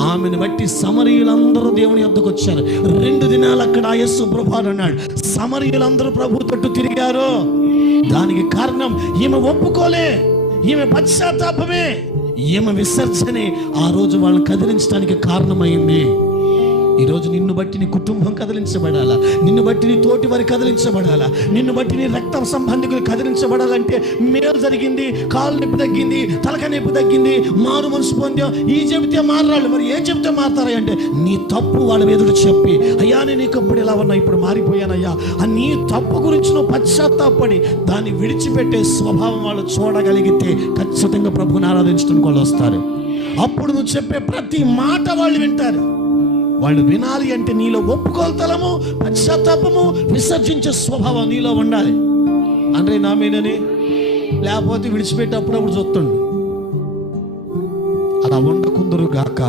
ఆమెను బట్టి సమరీయులందరూ దేవుని యొద్దకు వచ్చారు. రెండు దినాలు అక్కడ యస్సు ప్రభాడు అన్నాడు. సమరీయులందరూ ప్రభు తట్టు తిరిగారు. దానికి కారణం ఈమె ఒప్పుకోలే. ఈమె పశ్చాత్తాపమే. ఈమె విసర్జనే. ఆ రోజు వాళ్ళని కదిలించడానికి కారణమైంది. ఈరోజు నిన్ను బట్టి నీ కుటుంబం కదిలించబడాలా? నిన్ను బట్టి నీ తోటి వారి కదిలించబడాలా? నిన్ను బట్టి నీ రక్త సంబంధికులు కదిలించబడాలంటే మేలు జరిగింది కాలు నొప్పి తగ్గింది తలక నొప్పి తగ్గింది మారు మనసు పొందాం ఈ చెబితే మారాలి. మరి ఏం చెబితే మారుతారా అంటే నీ తప్పు వాళ్ళ ఎదురు చెప్పి అయ్యా నేను ఇంకప్పుడు ఇలా ఉన్నా? ఇప్పుడు మారిపోయానయ్యా. ఆ నీ తప్పు గురించి నువ్వు పశ్చాత్తాపడి దాన్ని విడిచిపెట్టే స్వభావం వాళ్ళు చూడగలిగితే ఖచ్చితంగా ప్రభుని ఆరాధించడం వాళ్ళు వస్తారు. అప్పుడు నువ్వు చెప్పే ప్రతి మాట వాళ్ళు వింటారు. వాళ్ళు వినాలి అంటే నీలో ఒప్పుకోతలము పశ్చాత్తాపము విసర్జించే స్వభావం నీలో ఉండాలి. అంటే నా మీదనే లేకపోతే విడిచిపెట్టి అప్పుడప్పుడు చూస్తుండు. అలా ఉండకుందరు గాక